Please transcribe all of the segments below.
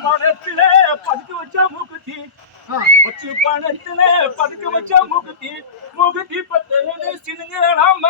பணத்துல பதுக்கு வச்சா மூக்குத்தி வச்சு பணத்துல பதுக்கு வச்சா மூக்குத்தி மூக்குத்தி பத்து சினுங்கிறாம்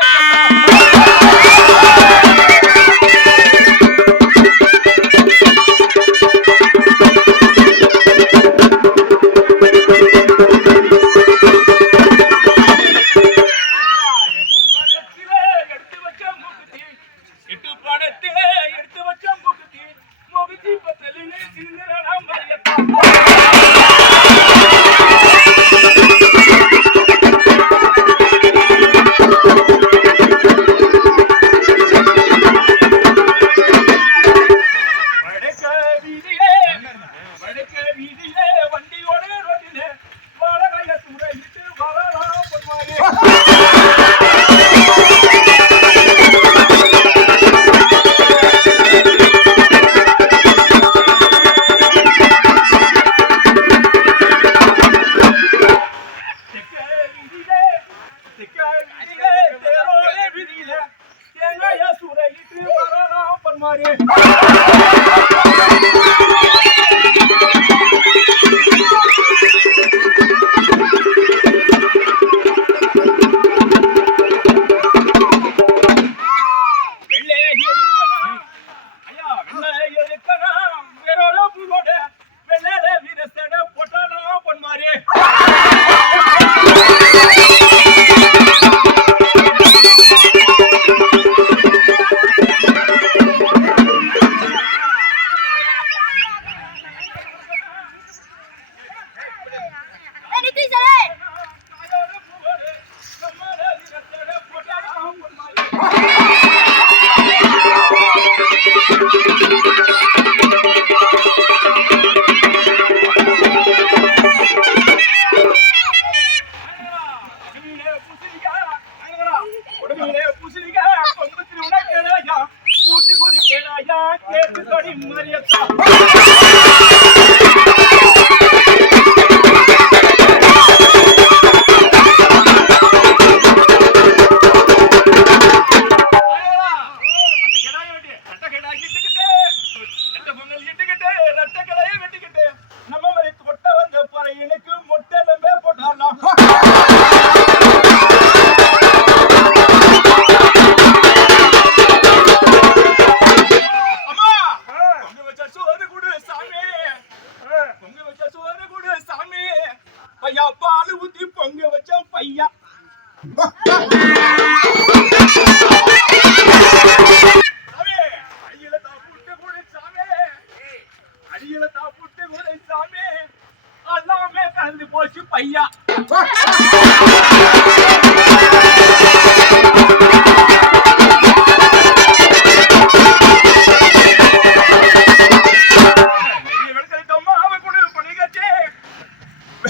போச்சு பையா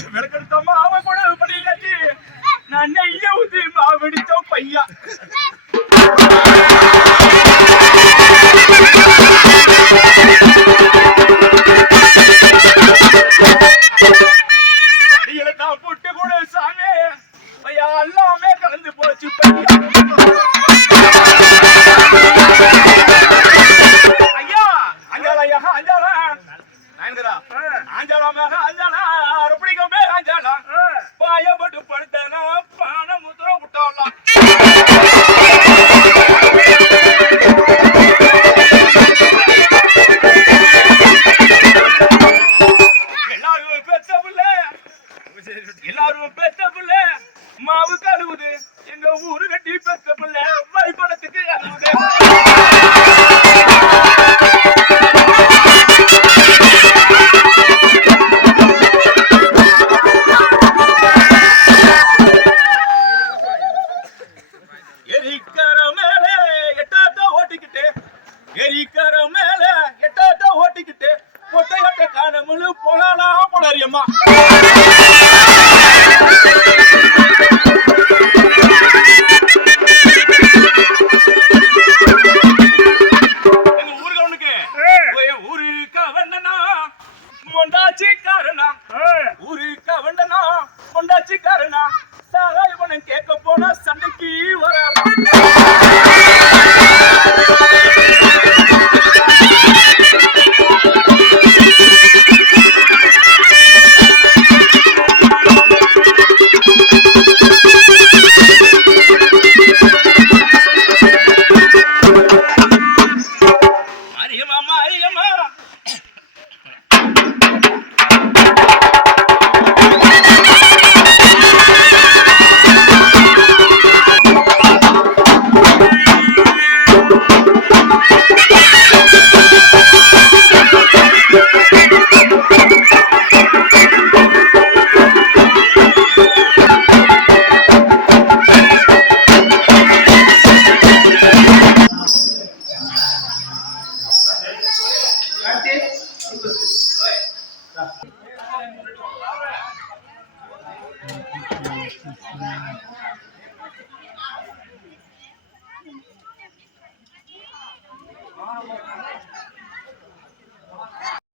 விளக்கெடுத்தோமா அவன் கூட பண்ணிக்காச்சு நான் நெய்ய ஊத்தி மாவடிச்சோம் பையா புட்டு கூட சாமி பையா எல்லாமே கலந்து போச்சு ஐயா அஞ்சாலையா அஞ்சாலா ஆஞ்சாலாமாக அஞ்சாலா பிடிக்கும் பேர் அஞ்சாலா பாயப்பட்டு படுத்தனா பான முத்திர விட்டாலாம் எல்லாரும் பெத்த புள்ள மாவு கழுவுது எங்க ஊரு கட்டி பெத்த புள்ள வரிப்பணத்துக்கு கழுவுது எரிக்கர மேல எட்டாட்ட ஓட்டிக்கிட்டு எரிக்கர மேல எட்டாட்ட ஓட்டிக்கிட்டு பொட்டையாட்ட காணமுழு போனா போடாரியம்மா கேட்க போனா சண்டைக்கு வர